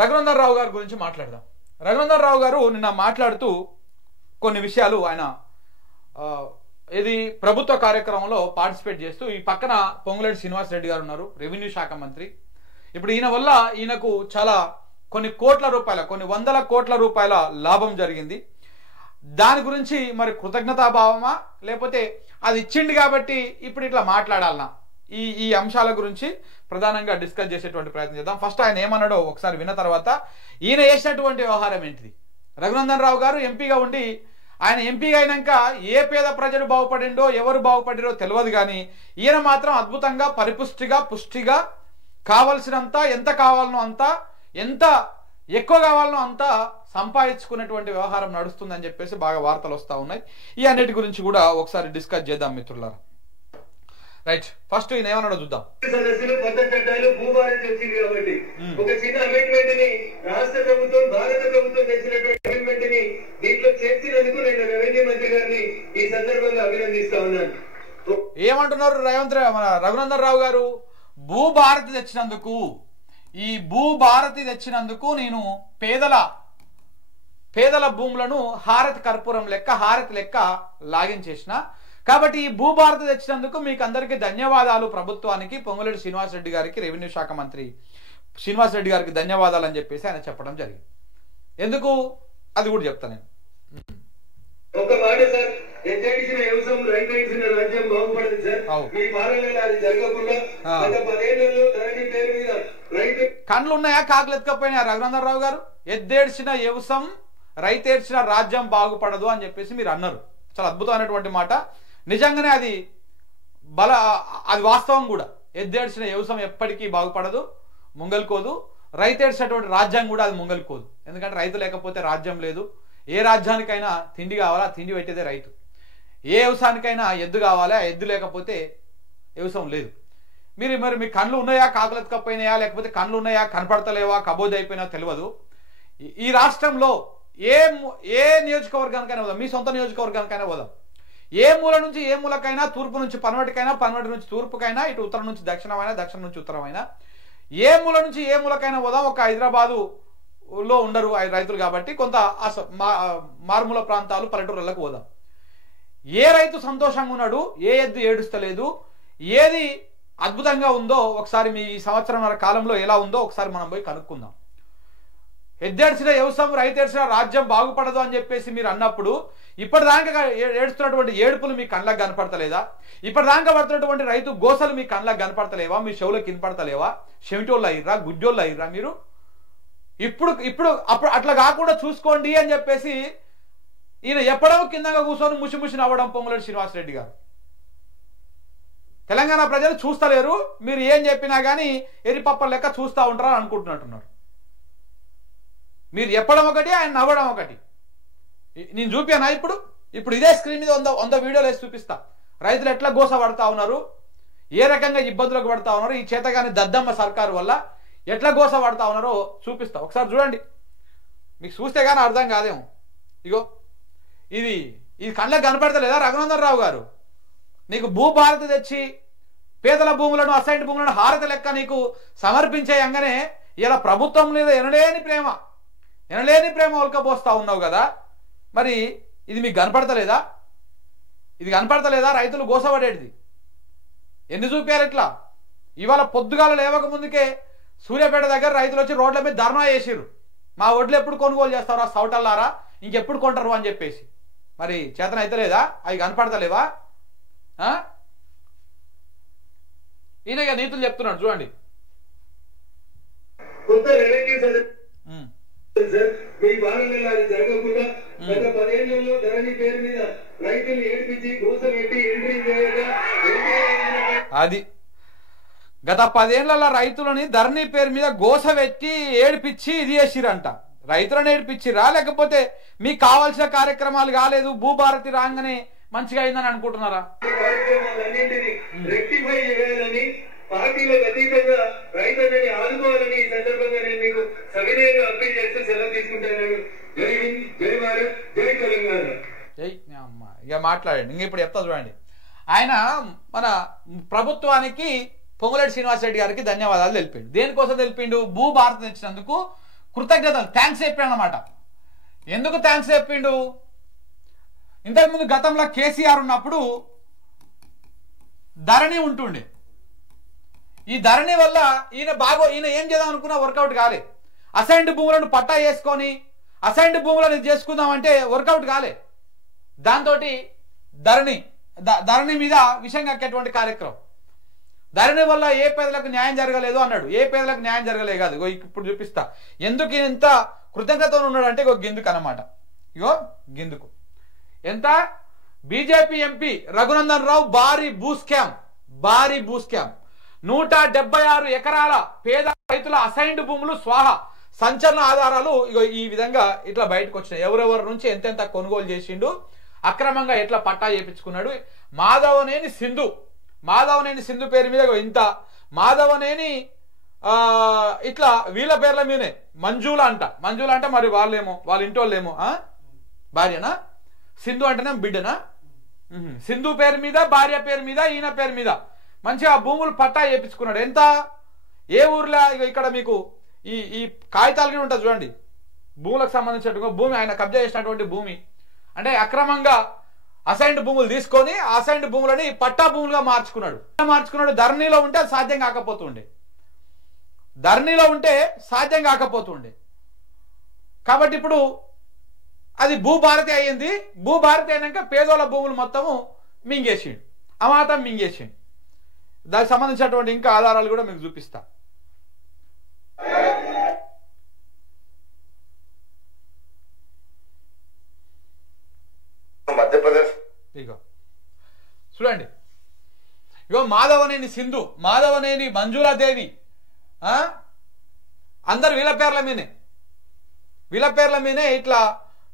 రఘునందన్ రావు గారి గురించి మాట్లాడదాం. రఘునందన్ రావు గారు నిన్న మాట్లాడుతూ కొన్ని విషయాలు ఆయన ఇది ప్రభుత్వ కార్యక్రమంలో పార్టిసిపేట్ చేస్తూ ఈ పక్కన పొంగులేటి శ్రీనివాస్ రెడ్డి గారు ఉన్నారు, రెవెన్యూ శాఖ మంత్రి. ఇప్పుడు ఈయన వల్ల ఈయనకు చాలా కొన్ని కోట్ల రూపాయల, కొన్ని వందల కోట్ల రూపాయల లాభం జరిగింది. దాని గురించి మరి కృతజ్ఞతాభావమా లేకపోతే అది ఇచ్చింది కాబట్టి ఇప్పుడు ఇట్లా మాట్లాడాలనా, ఈ అంశాల గురించి ప్రధానంగా డిస్కస్ చేసేటువంటి ప్రయత్నం చేద్దాం. ఫస్ట్ ఆయన ఏమన్నాడో ఒకసారి విన్న తర్వాత ఈయన చేసినటువంటి వ్యవహారం ఏంటిది. రఘునందన్ రావు గారు ఎంపీగా ఉండి ఆయన ఎంపీగా అయినాక ఏ పేద ప్రజలు బాగుపడిండో ఎవరు బాగుపడిరో తెలియదు, కానీ ఈయన మాత్రం అద్భుతంగా పరిపుష్టిగా పుష్టిగా కావలసినంత ఎంత కావాలనో అంత, ఎంత ఎక్కువ కావాలనో అంత సంపాదించుకునేటువంటి వ్యవహారం నడుస్తుందని చెప్పేసి బాగా వార్తలు వస్తూ ఉన్నాయి. ఈ అన్నిటి గురించి కూడా ఒకసారి డిస్కస్ చేద్దాం మిత్రులారా. రైట్, ఫస్ట్ ఈయన ఏమన్నాడో చూద్దాం. సదస్సులు కొత్త చట్టాలు భూభారతి వచ్చింది కాబట్టి ఒక చిన్న అమెండ్మెంట్ ని రాష్ట్ర ప్రభుత్వం భారత ప్రభుత్వం తెచ్చినటువంటి అమెండ్మెంట్ ని దీంట్లో చేర్చినందుకు నేను రెవెన్యూ మంత్రి గారిని ఈ సందర్భంగా అభినందిస్తా ఉన్నాను. ఏమంటున్నారు రఘునందన్ రావు గారు? భూభారతి తెచ్చినందుకు, ఈ భూభారతి తెచ్చినందుకు నేను పేదల భూములను హారతి కర్పూరం లెక్క, హారతి లెక్క లాగించేసిన కాబట్టి ఈ భూభారతి తెచ్చినందుకు మీకు అందరికీ ధన్యవాదాలు, ప్రభుత్వానికి, పొంగులేటి శ్రీనివాస్ రెడ్డి గారికి, రెవెన్యూ శాఖ మంత్రి శ్రీనివాస్ రెడ్డి గారికి ధన్యవాదాలు అని చెప్పేసి ఆయన చెప్పడం జరిగింది. ఎందుకు అది కూడా చెప్తా నేను. ఒక మాట సార్, ఎత్తేసిన వ్యవసాయం రైతు రాజ్యం బాగుపడదు సార్. మీ పాలనలో అది జరగకుండా గత 10 ఏళ్లలో ధరణి పేరు మీద రైతు కండ్లు ఉన్నాయా కాకులు ఎత్తుకపోయినా రఘునందన్ రావు గారు? ఎద్దేడ్చిన వ్యవసాయం రైతేడ్చిన రాజ్యం బాగుపడదు అని చెప్పేసి మీరు అన్నారు. చాలా అద్భుతమైనటువంటి మాట. నిజంగానే అది వాస్తవం కూడా. ఎద్దేడ్చిన వ్యవసాయం ఎప్పటికీ బాగుపడదు, ముంగల్కోదు. రైతేడ్చినటువంటి రాజ్యం కూడా అది ముంగల్కోదు. ఎందుకంటే రైతు లేకపోతే రాజ్యం లేదు. ఏ రాజ్యానికైనా తిండి కావాలా, తిండి పెట్టేదే రైతు. ఏ వ్యవసాయానికైనా ఎద్దు కావాలా, ఎద్దు లేకపోతే వ్యవసాయం లేదు. మరి మీ కళ్ళు ఉన్నాయా కాకులు ఎత్తుకపోయినాయా, లేకపోతే కళ్ళు ఉన్నాయా కనపడతలేవా, కబోజ్ అయిపోయినా తెలియదు. ఈ రాష్ట్రంలో ఏ నియోజకవర్గానికైనా పోదాం, మీ సొంత నియోజకవర్గానికైనా పోదాం, ఏ మూల నుంచి ఏ మూలకైనా, తూర్పు నుంచి పనవటికైనా, పనవటి నుంచి తూర్పుకైనా, ఇటు ఉత్తరం నుంచి దక్షిణమైనా, దక్షిణం నుంచి ఉత్తరమైనా, ఏ మూల నుంచి ఏ మూలకైనా పోదాం. ఒక హైదరాబాదులో ఉండరు రైతులు కాబట్టి కొంత మారుమూల ప్రాంతాలు పల్లెటూరులకు పోదాం. ఏ రైతు సంతోషంగా ఉన్నాడు, ఏ ఎద్దు ఏడుస్తలేదు, ఏది అద్భుతంగా ఉందో ఒకసారి మీ సంవత్సరంన్నర కాలంలో ఎలా ఉందో ఒకసారి మనం పోయి కనుక్కుందాం. ఎద్దేడ్చిన వ్యవసాయం రైతేడ్చిన రాజ్యం బాగుపడదు అని చెప్పేసి మీరు అన్నప్పుడు ఇప్పటిదాకా ఏడుస్తున్నటువంటి ఏడుపులు మీ కళ్ళకు కనపడతలేదా? ఇప్పటిదాకా పడుతున్నటువంటి రైతు గోసలు మీ కళ్ళకు కనపడతలేవా? మీ చెవులకు వినపడతలేవా? చెవిటోళ్ళు అయ్యిర్రా, గుడ్డోళ్ళు అయ్యిర్రా మీరు? ఇప్పుడు అట్లా కాకుండా చూసుకోండి అని చెప్పేసి ఈయన ఎప్పుడో కిందగా కూర్చొని ముసి నవ్వడం పొంగులేటి శ్రీనివాస్ రెడ్డి గారు. తెలంగాణ ప్రజలు చూస్తలేరు, మీరు ఏం చెప్పినా కానీ ఎరిపప్ప లెక్క చూస్తూ ఉంటారని అనుకుంటున్నట్టున్నారు. మీరు చెప్పడం ఒకటి, ఆయన నవ్వడం ఒకటి. నేను చూపానా? ఇప్పుడు ఇదే స్క్రీన్ మీద 100 వీడియోలు వేసి చూపిస్తా. రైతులు ఎట్లా గోస పడతా ఉన్నారు, ఏ రకంగా ఇబ్బందులకు పడతా ఉన్నారు, ఈ చేతగాని దద్దమ్మ సర్కారు వల్ల ఎట్లా గోస పడతా ఉన్నారో చూపిస్తా. ఒకసారి చూడండి, మీకు చూస్తే కానీ అర్థం కాదేమో. ఇగో ఇది కళ్ళకు కనపడతలేదా రఘునందన్ రావు గారు? నీకు భూభారతి తెచ్చి పేదల భూములను, అసైన్డ్ భూములను హారతి లెక్క నీకు సమర్పించేయంగానే ఇలా ప్రభుత్వం మీద ఎనలేని ప్రేమ ఒలకపోస్తా ఉన్నావు కదా. మరి ఇది మీకు కనపడతలేదా? ఇది కనపడతలేదా? రైతులు గోసపడేటిది ఎన్ని చూపారు ఇట్లా? ఇవాళ పొద్దుగాల లేవక ముందుకే సూర్యాపేట దగ్గర రైతులు వచ్చి రోడ్ల మీద ధర్నా చేసిర్రు. మా ఒడ్లు ఎప్పుడు కొనుగోలు చేస్తారా సౌటల్లారా, ఇంకెప్పుడు కొంటారు అని చెప్పేసి. మరి చేతన అయితే లేదా? అవి కనపడతలేవా? ఈయనగా నీతులు చెప్తున్నాడు చూడండి. మీ పాలనలో అది జరగకుండా గత 10 ఏళ్లలో ధరణి పేరు మీద రైతులు ఏడిపించి గోసపెట్టి అది గత 10 ఏళ్లలో రైతులని ధరణి పేరు మీద గోసపెట్టి ఏడిపించి ఇది చేసిరంట. రైతులను ఏడిపించిరా లేకపోతే మీకు కావాల్సిన కార్యక్రమాలు కాలేదు, భూభారతి రాగానే మంచిగా అయిందని అనుకుంటున్నారా? కార్యక్రమాలన్నింటినీ రెక్టిఫై చేయాలని, పార్టీలకు అతీతంగా రైతులని ఆదుకోవాలని ఈ సందర్భంగా నేను మీకు సవినయంగా అప్పీల్ చేస్తూ సెలవు తీసుకుంటాను. జై హింద్, జై భారత్, జై తెలంగాణ. జై అమ్మ. ఇక మాట్లాడండి, ఇంక ఇప్పుడు చెప్తా చూడండి. ఆయన మన ప్రభుత్వానికి పొంగులేటి శ్రీనివాస్ రెడ్డి గారికి ధన్యవాదాలు తెలిపిండు. దేనికోసం తెలిపిండు? భూభారతి తెచ్చినందుకు కృతజ్ఞతలు థ్యాంక్స్ చెప్పాడు అనమాట. ఎందుకు థ్యాంక్స్ చెప్పిండు? ఇంతకుముందు గతంలో కేసీఆర్ ఉన్నప్పుడు ధరణి ఉంటుండే. ఈ ధరణి వల్ల ఈయన ఏం చేద్దాం అనుకున్నా వర్కౌట్ కాలే. అసైన్డ్ భూములను పట్టా చేసుకొని అసైన్డ్ భూములను చేసుకుందామంటే వర్కౌట్ కాలే. దాంతో ధరణి మీద విషయం కక్కేటువంటి కార్యక్రమం. ధరణి వల్ల ఏ పేదలకు న్యాయం జరగలేదు అన్నాడు. ఏ పేదలకు న్యాయం జరగలేదు కాదు. ఇప్పుడు చూపిస్తా ఎందుకు ఇంత కృతజ్ఞతతో ఉన్నాడు అంటే గిందుకు అనమాట. గిందుకు ఎంత బీజేపీ ఎంపీ రఘునందన్ రావు భారీ భూ స్కామ్ 176 ఎకరాల పేద రైతుల అసైన్డ్ భూములు స్వాహా. సంచలన ఆధారాలు ఈ విధంగా ఇట్లా బయటకు వచ్చినాయి. ఎవరెవరి నుంచి ఎంతెంత కొనుగోలు చేసిండు, అక్రమంగా ఎట్లా పట్టా చేయించుకున్నాడు. మాధవనేని సింధు పేరు మీద ఇంత, మాధవనేని ఇట్లా వీళ్ళ పేర్ల మీదనే మంజుల అంట మరి వాళ్ళ ఇంటోళ్ళేమో భార్యనా, సింధు అంటేనే బిడ్డనా, సింధు పేరు మీద భార్య పేరు మీద ఈయన పేరు మీద మంచిగా భూములు పట్టా చేయించుకున్నాడు. ఎంత ఏ ఊర్లో ఇక్కడ మీకు ఈ కాగితాలు కూడా ఉంటుంది చూడండి. భూములకు సంబంధించిన భూమి ఆయన కబ్జా చేసినటువంటి భూమి అంటే అక్రమంగా అసైన్డ్ భూములు తీసుకొని ఆ అసైన్డ్ భూములని పట్టా భూములుగా మార్చుకున్నాడు. ధరణిలో ఉంటే సాధ్యం కాకపోతుండే. కాబట్టి ఇప్పుడు అది భూభారతి అయ్యింది. భూభారతి అయినాక పేదోళ్ళ భూములు మొత్తము మింగేసిండు, అమాతం మింగేసిండు. దానికి సంబంధించినటువంటి ఇంకా ఆధారాలు కూడా మీకు చూపిస్తా. మధ్యప్రదేశ్ చూడండి. మాధవనేని సింధు, మాధవనేని మంజులాదేవి అందరు వీళ్ళ పేర్ల మీదే ఇట్లా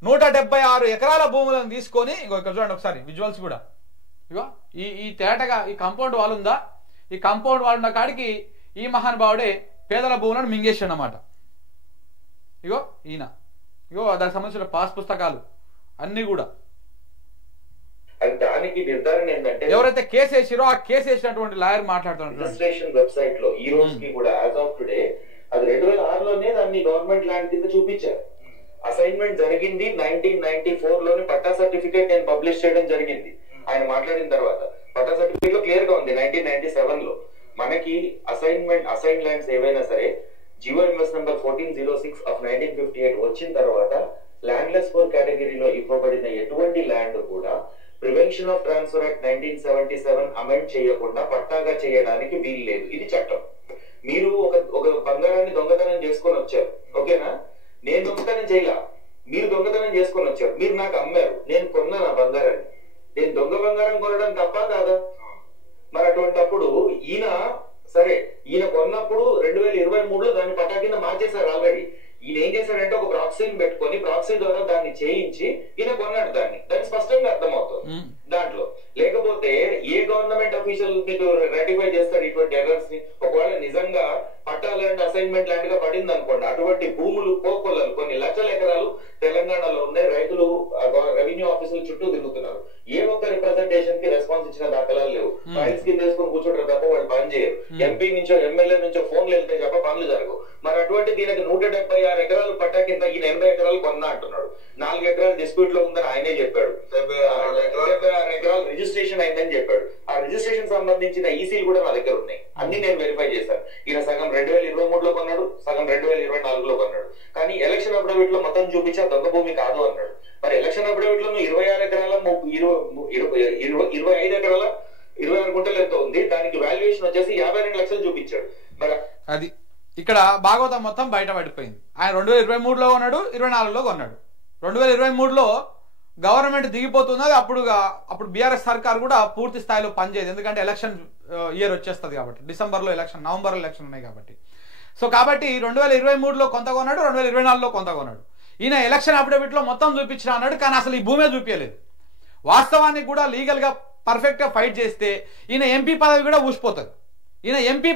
176 ఎకరాల భూములను తీసుకొని ఇక్కడ చూడండి ఒకసారి విజువల్స్ కూడా. ఈ తేటగా ఈ కాంపౌండ్ వాల్ ఉందా, ఈ కాంపౌండ్ వాల్ ఉన్న కాడికి ఈ మహానుభావుడే పేదల భూములను మింగేసాడు అన్నమాట. ఈయన దానికి సంబంధించిన పాస్ పుస్తకాలు అన్ని కూడా. దానికి నిర్ధారణ ఏంటంటే ఎవరైతే కేసు వేసిరో ఆ కేసు వేసినటువంటి లాయర్ మాట్లాడుతున్నారు. రిజిస్ట్రేషన్ వెబ్సైట్ లో ఈ రోజుకి కూడా యాజ్ ఆఫ్ టుడే అది 2006లోనే దాన్ని గవర్నమెంట్ ల్యాండ్ కింద చూపించారు. అసైన్మెంట్ జరిగింది 1994 లోని పట్టా సర్టిఫికేట్ నేను పబ్లిష్ చేయడం జరిగింది. ఆయన మాట్లాడిన తర్వాత పట్టా సర్టిఫికేట్ లో క్లియర్ గా ఉంది 1997 లో. మనకి అసైన్ ల్యాండ్స్ ఏవైనా సరే జియో ఎంఎస్ నంబర్ 1406 ఆఫ్ 1958 వచ్చిన తర్వాత ల్యాండ్లెస్ ఫోర్ కేటగిరీలో ఇవ్వబడిన ఎటువంటి ల్యాండ్ కూడా prevention of transfer act 1977 amend చేయకుండా పట్టాగా చేయడానికి వీలు లేదు. ఇది చట్టం. మీరు ఒక బంగారాన్ని దొంగతనం చేసుకొని వచ్చారు, ఓకేనా? నేను దొంగతనం చేయలా, మీరు దొంగతనం చేసుకొని వచ్చారు. మీరు నాకు అమ్మారు, నేను కొన్నాను ఆ బంగారాన్ని. నేను దొంగ బంగారం కొనడం తప్ప కాదా? మరి అటువంటిప్పుడు ఈయన కొన్నప్పుడు 2023లో దాన్ని పట్టా కింద మార్చేశారు ఆల్రెడీ. ఈయన ఏం చేశాడంటే ఒక ప్రాక్సీని పెట్టుకొని ప్రాక్సీ ద్వారా దాన్ని చేయించి ఈయన కొన్నాడు దాన్ని స్పష్టంగా అర్థమవుతుంది దాంట్లో. లేకపోతే ఏ గవర్నమెంట్ అఫీషియల్ మీకు రెటిఫై చేస్తారు ఇటువంటి ఎర్రర్స్ ని? ఒకవేళ నిజంగా పట్టా ల్యాండ్ అసైన్మెంట్ ల్యాండ్ గా పడింది అనుకోండి, అటువంటి భూములు కోకొల్లలు కొన్ని లక్షల ఎకరాలు తెలంగాణలో ఉన్నాయి. రైతులు రెవెన్యూ ఆఫీసులు చుట్టూ తిరుగుతున్నారు. ఏ ఒక్క రిప్రజెంటేషన్ కి రెస్పాన్స్ ఇచ్చిన దాఖలాలు లేవు. ఫైల్స్ కింద వేసుకొని కూర్చుంటారు తప్ప వాళ్ళు పని చేయరు. ఎంపీ నుంచో ఎమ్మెల్యే నుంచో ఫోన్లు వెళ్తే తప్ప పనులు జరగవు. మరి అటువంటి దీనికి 176 ఎకరాలు పట్టా కింద ఈయన 80 ఎకరాలు కొన్నా అంటున్నాడు. 4 ఎకరాలు డిస్ప్యూట్ లో ఉందని ఆయనే చెప్పాడు. 76 ఎకరాలు రిజిస్ట్రేషన్ అయిందని చెప్పాడు. ఆ రిజిస్ట్రేషన్ సంబంధించిన ఈసీలు కూడా నా దగ్గర ఉన్నాయి, అన్ని నేను వెరిఫై చేశాను. ఈయన సగం 2023లో కొన్నాడు, సగం 2024లో కొన్నాడు. కానీ ఎలక్షన్ అఫిడవిట్ లో మొత్తం చూపించా దొంగ భూమి కాదు అన్నాడు. మరి ఎలక్షన్ అఫిడవిట్ లో 26 ఎకరాల 25 ఎకరాల 26 గుంటలు ఎంత ఉంది, దానికి వాల్యుయేషన్ వచ్చేసి 52 లక్షలు చూపించాడు. మరి అది ఇక్కడ భాగవతం మొత్తం బయట పడిపోయింది. ఆయన 2023లో కొన్నాడు, 24లో కొన్నాడు. 2023లో గవర్నమెంట్ దిగిపోతున్నది. అప్పుడు బీఆర్ఎస్ సర్కార్ కూడా పూర్తి స్థాయిలో పనిచేయదు, ఎందుకంటే ఎలక్షన్ ఇయర్ వచ్చేస్తుంది కాబట్టి. డిసెంబర్లో ఎలక్షన్, నవంబర్లో ఎలక్షన్ ఉన్నాయి కాబట్టి. సో కాబట్టి 2023లో కొంత కొన్నాడు, 2024లో కొంత కొన్నాడు. ఈయన ఎలక్షన్ అఫిడవిట్ లో మొత్తం చూపించిన అన్నాడు, కానీ అసలు ఈ భూమే చూపించలేదు. వాస్తవానికి కూడా లీగల్ గా పర్ఫెక్ట్ గా ఫైట్ చేస్తే ఈయన ఎంపీ పదవి కూడా ఊసిపోతుంది. ఎంపీ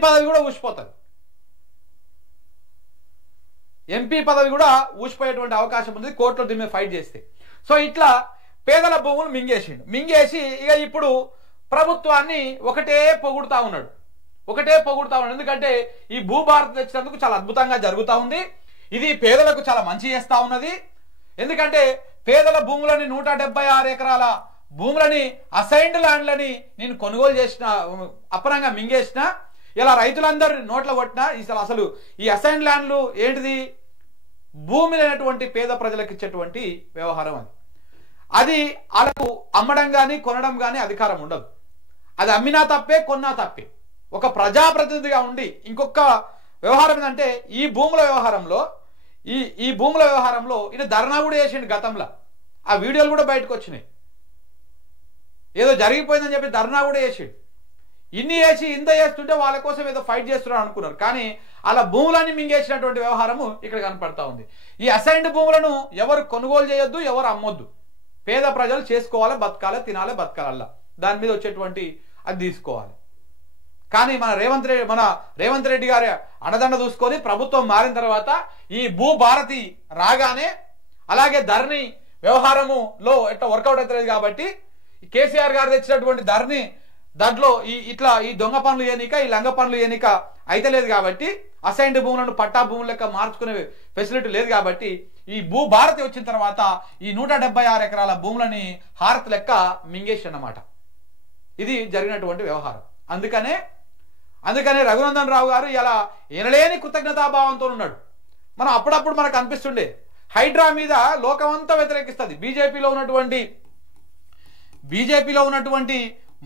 పదవి కూడా ఊసిపోయేటువంటి అవకాశం ఉంది కోర్టులో దీని మీద ఫైట్ చేస్తే. సో ఇట్లా పేదల భూములు మింగేసి ఇక ఇప్పుడు ప్రభుత్వాన్ని ఒకటే పొగుడుతా ఉన్నాడు. ఎందుకంటే ఈ భూభారతి తెచ్చినందుకు చాలా అద్భుతంగా జరుగుతూ ఉంది. ఇది పేదలకు చాలా మంచి చేస్తా ఉన్నది. ఎందుకంటే పేదల భూములని 176 ఎకరాల భూములని అసైన్డ్ ల్యాండ్లని నేను కొనుగోలు చేసిన, అపరంగా మింగేసిన, ఇలా రైతులందరూ నోట్ల కొట్టినా అసలు ఈ అసైన్డ్ ల్యాండ్లు ఏంటిది? భూమి లేనటువంటి పేద ప్రజలకు ఇచ్చేటువంటి వ్యవహారం అది వాళ్ళకు అమ్మడం కానీ కొనడం కానీ అధికారం ఉండదు. అది అమ్మినా తప్పే, కొన్నా తప్పే. ఒక ప్రజాప్రతినిధిగా ఉండి ఇంకొక వ్యవహారం ఏంటంటే ఈ భూముల వ్యవహారంలో ఈయన ధర్నా కూడా చేసిండు గతంలో. ఆ వీడియోలు కూడా బయటకు వచ్చినాయి. ఏదో జరిగిపోయిందని చెప్పి ధర్నా కూడా చేసిండు. ఇన్ని చేసి ఇంత చేస్తుంటే వాళ్ళ కోసం ఏదో ఫైట్ చేస్తున్నారు అనుకున్నారు. కానీ అలా భూములన్నీ మింగేసినటువంటి వ్యవహారము ఇక్కడ కనపడతా ఉంది. ఈ అసైన్డ్ భూములను ఎవరు కొనుగోలు చేయొద్దు, ఎవరు అమ్మొద్దు. పేద ప్రజలు చేసుకోవాలి, బతకాలి, తినాలి, బతకాలల్లా. దాని మీద వచ్చేటువంటి అది తీసుకోవాలి. కానీ మన రేవంత్ రెడ్డి గారి అండదండ చూసుకొని ప్రభుత్వం మారిన తర్వాత ఈ భూభారతి రాగానే అలాగే ధరణి వ్యవహారములో ఎట్లా వర్కౌట్ అవుతుంది కాబట్టి కేసీఆర్ గారు తెచ్చినటువంటి ధరణి దాంట్లో ఈ దొంగ పనులు ఏనిక, ఈ లంగ పనులు ఏనిక అయితే లేదు కాబట్టి, అసైన్డ్ భూములను పట్టా భూముల లెక్క మార్చుకునే ఫెసిలిటీ లేదు కాబట్టి ఈ భూభారతి వచ్చిన తర్వాత ఈ 176 ఎకరాల భూములని హారతి లెక్క మింగేసి అన్నమాట. ఇది జరిగినటువంటి వ్యవహారం. అందుకనే రఘునందన్ రావు గారు ఇలా ఎనలేని కృతజ్ఞతాభావంతో ఉన్నాడు. మనం అప్పుడప్పుడు మనకు అనిపిస్తుండే హైడ్రా మీద లోకమంతా వ్యతిరేకిస్తుంది. బీజేపీలో ఉన్నటువంటి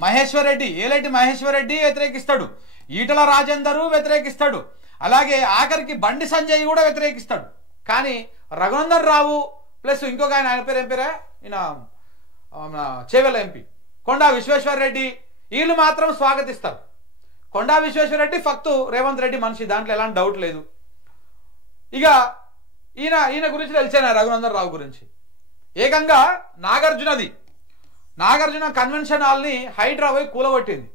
మహేశ్వర్ రెడ్డి, ఏలేటి మహేశ్వర్ రెడ్డి వ్యతిరేకిస్తాడు, ఈటల రాజేందరు వ్యతిరేకిస్తాడు, అలాగే ఆఖరికి బండి సంజయ్ కూడా వ్యతిరేకిస్తాడు. కానీ రఘునందన్ రావు ప్లస్ ఇంకొక ఆయన పేరు ఏం పేరే, ఈయన చేవెళ్ళ ఎంపీ కొండా విశ్వేశ్వర్ రెడ్డి, వీళ్ళు మాత్రం స్వాగతిస్తారు. కొండా విశ్వేశ్వర రెడ్డి ఫక్తు రేవంత్ రెడ్డి మనిషి, దాంట్లో ఎలాంటి డౌట్ లేదు. ఇక ఈయన గురించి తెలిసేనా రఘునందన్ రావు గురించి? ఏకంగా నాగార్జున కన్వెన్షన్ హాల్ని హైడ్రా పోయి కూలగొట్టింది.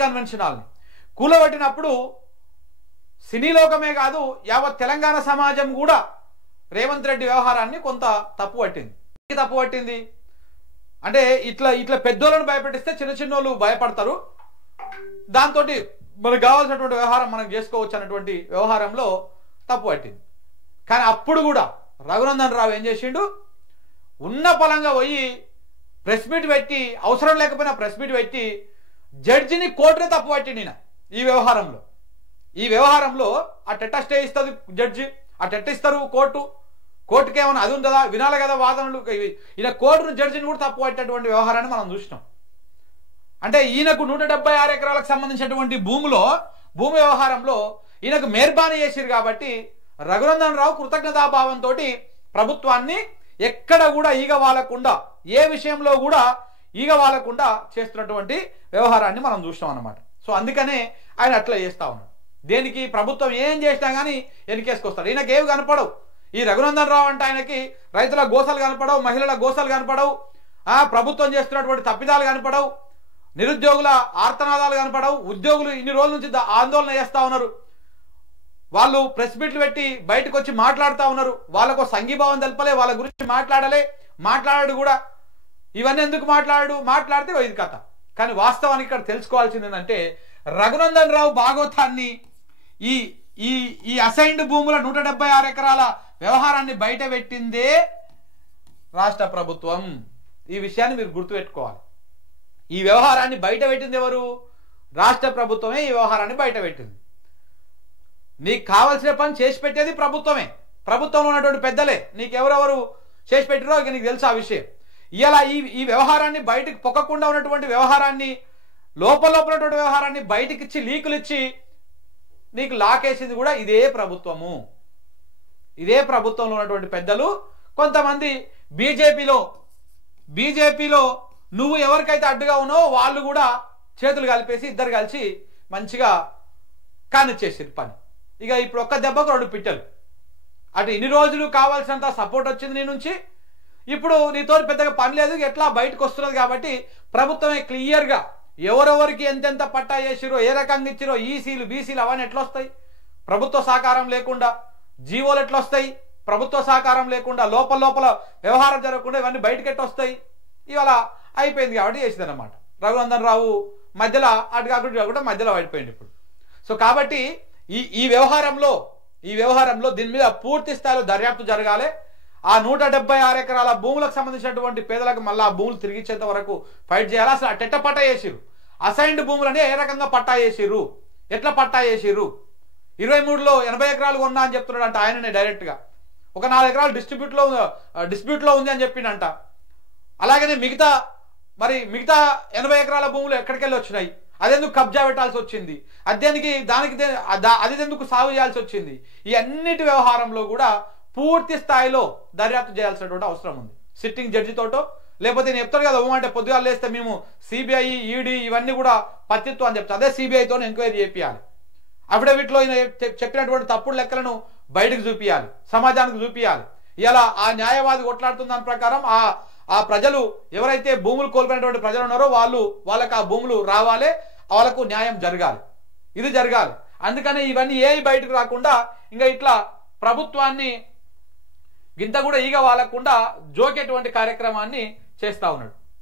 కన్వెన్షన్ హాల్ని కూలగొట్టినప్పుడు సినీలోకమే కాదు యావత్ తెలంగాణ సమాజం కూడా రేవంత్ రెడ్డి వ్యవహారాన్ని కొంత తప్పు పట్టింది. అంటే ఇట్లా పెద్దోళ్ళను భయపెట్టిస్తే చిన్నోళ్ళు భయపడతారు, దాంతో మనకు కావాల్సినటువంటి వ్యవహారం మనం చేసుకోవచ్చు అన్నటువంటి వ్యవహారంలో తప్పు పట్టింది. కానీ అప్పుడు కూడా రఘునందన్ రావు ఏం చేసిండు? ఉన్న పొలంగా పోయి ప్రెస్ మీట్ పెట్టి, అవసరం లేకపోయినా ప్రెస్ మీట్ పెట్టి జడ్జిని కోర్టునే తప్పు పట్టిండు. ఈ వ్యవహారంలో అట్టెట్ట స్టే ఇస్తుంది జడ్జి, అట్టెట్ట ఇస్తారు కోర్టుకి ఏమైనా అది ఉంటుందా? వినాలి కదా వాదనలు. ఈయన కోర్టును జడ్జిని కూడా తప్పు పట్టేటువంటి వ్యవహారాన్ని మనం చూసినాం. అంటే ఈయనకు 176 ఎకరాలకు సంబంధించినటువంటి భూమి వ్యవహారంలో ఈయనకు మేర్బానీ చేసిరు కాబట్టి రఘునందన్ రావు కృతజ్ఞతాభావంతో ప్రభుత్వాన్ని ఎక్కడ కూడా ఈగ వాలకుండా, ఏ విషయంలో కూడా ఈగ వాలకుండా చేస్తున్నటువంటి వ్యవహారాన్ని మనం చూసినాం అన్నమాట. సో అందుకనే ఆయన అట్లా చేస్తా ఉన్నాడు. దేనికి ప్రభుత్వం ఏం చేసినా కానీ ఎన్నికేసుకొస్తాడు. ఈయనకేవి కనపడవు. ఈ రఘునందన్ రావు అంటే ఆయనకి రైతుల గోసలు కనపడవు, మహిళల గోసలు కనపడవు, ప్రభుత్వం చేస్తున్నటువంటి తప్పిదాలు కనపడవు, నిరుద్యోగుల ఆర్తనాదాలు కనపడవు. ఉద్యోగులు ఇన్ని రోజుల నుంచి ఆందోళన చేస్తా ఉన్నారు. వాళ్ళు ప్రెస్ మీట్లు పెట్టి బయటకు వచ్చి మాట్లాడుతూ ఉన్నారు. వాళ్ళకు సంఘీభావం తెలపలే, వాళ్ళ గురించి మాట్లాడాడు కూడా. ఇవన్నీ ఎందుకు మాట్లాడితే ఇది కథ. కానీ వాస్తవానికి ఇక్కడ తెలుసుకోవాల్సింది ఏంటంటే రఘునందన్ రావు భాగవతాన్ని ఈ అసైన్డ్ భూముల 176 ఎకరాల వ్యవహారాన్ని బయట పెట్టిందే రాష్ట్ర ప్రభుత్వం. ఈ విషయాన్ని మీరు గుర్తుపెట్టుకోవాలి. ఈ వ్యవహారాన్ని బయట పెట్టింది ఎవరు? రాష్ట్ర ప్రభుత్వమే ఈ వ్యవహారాన్ని బయట పెట్టింది. నీకు కావాల్సిన పని చేసి పెట్టేది ప్రభుత్వమే. ప్రభుత్వంలో ఉన్నటువంటి పెద్దలే నీకెవరెవరు చేసి పెట్టిరో ఇక నీకు తెలుసు ఆ విషయం. ఇలా ఈ వ్యవహారాన్ని బయటకు పొక్కకుండా ఉన్నటువంటి వ్యవహారాన్ని, లోపలటువంటి వ్యవహారాన్ని బయటకి ఇచ్చి లీకులు ఇచ్చి నీకు లాకేసింది కూడా ఇదే ప్రభుత్వము. ఇదే ప్రభుత్వంలో ఉన్నటువంటి పెద్దలు. కొంతమంది బీజేపీలో నువ్వు ఎవరికైతే అడ్డుగా ఉన్నావో వాళ్ళు కూడా చేతులు కలిపేసి ఇద్దరు కలిసి మంచిగా కానిచ్చేసారు పని. ఇక ఇప్పుడు ఒక్క దెబ్బకు 2 పిట్టలు. అటు ఇన్ని రోజులు కావాల్సినంత సపోర్ట్ వచ్చింది నీ నుంచి, ఇప్పుడు నీతో పెద్దగా పని లేదు, ఎట్లా బయటకు వస్తున్నది కాబట్టి ప్రభుత్వమే క్లియర్గా ఎవరెవరికి ఎంతెంత పట్టా చేసిరో, ఏ రకంగా ఇచ్చిరో, ఈసీలు బీసీలు అవన్నీ ఎట్లా వస్తాయి? ప్రభుత్వ సహకారం లేకుండా జీవోలు ఎట్లా వస్తాయి? ప్రభుత్వ సహకారం లేకుండా లోపల వ్యవహారం జరగకుండా ఇవన్నీ బయటకు ఎట్లా వస్తాయి? ఇవాళ అయిపోయింది కాబట్టి చేసింది అన్నమాట. రఘునందన్ రావు మధ్యలో అటు కాకుండా మధ్యలో పడిపోయింది ఇప్పుడు. సో కాబట్టి ఈ వ్యవహారంలో ఈ వ్యవహారంలో దీని మీద పూర్తి స్థాయిలో దర్యాప్తు జరగాలి. ఆ 176 ఎకరాల భూములకు సంబంధించినటువంటి పేదలకు మళ్ళీ ఆ భూములు తిరిగిచ్చేంత వరకు ఫైట్ చేయాలి. అసలు టెట్ట పట్టా చేసిరు, అసైన్డ్ భూములని ఏ రకంగా పట్టా చేసిర్రు, ఎట్లా పట్టా చేసిర్రు? 23లో 80 ఎకరాలు కొన్నా అని చెప్తున్నాడు అంట ఆయననే డైరెక్ట్గా. ఒక 4 ఎకరాలు డిస్ప్యూట్లో ఉంది అని చెప్పిండంట. అలాగనే మిగతా 80 ఎకరాల భూములు ఎక్కడికెళ్ళి వచ్చినాయి, అదెందుకు కబ్జా పెట్టాల్సి వచ్చింది, అది ఎందుకు సాగు చేయాల్సి వచ్చింది? ఈ అన్నిటి వ్యవహారంలో కూడా పూర్తి స్థాయిలో దర్యాప్తు చేయాల్సినటువంటి అవసరం ఉంది. సిట్టింగ్ జడ్జితోటో లేకపోతే నేను చెప్తాను కదా అంటే పొద్దుగాలు లేస్తే మేము సిబిఐ ఈడీ ఇవన్నీ కూడా పత్తిత్వం అని చెప్తాను. అదే సిబిఐతో ఎంక్వైరీ చేపియాలి. అఫిడవిట్లో చెప్పినటువంటి తప్పుడు లెక్కలను బయటకు చూపియాలి, సమాజానికి చూపియాలి. ఇలా ఆ న్యాయవాది కొట్లాడుతున్న దాని ప్రకారం ఆ ప్రజలు ఎవరైతే భూములు కోల్పోయినటువంటి ప్రజలు ఉన్నారో వాళ్ళకి ఆ భూములు రావాలి, వాళ్ళకు న్యాయం జరగాలి. ఇది జరగాలి. అందుకనే ఇవన్నీ బయటకు రాకుండా ఇంకా ఇట్లా ప్రభుత్వాన్ని గింత కూడా ఈగ వాలకుండా జోకేటువంటి కార్యక్రమాన్ని చేస్తా ఉన్నాడు.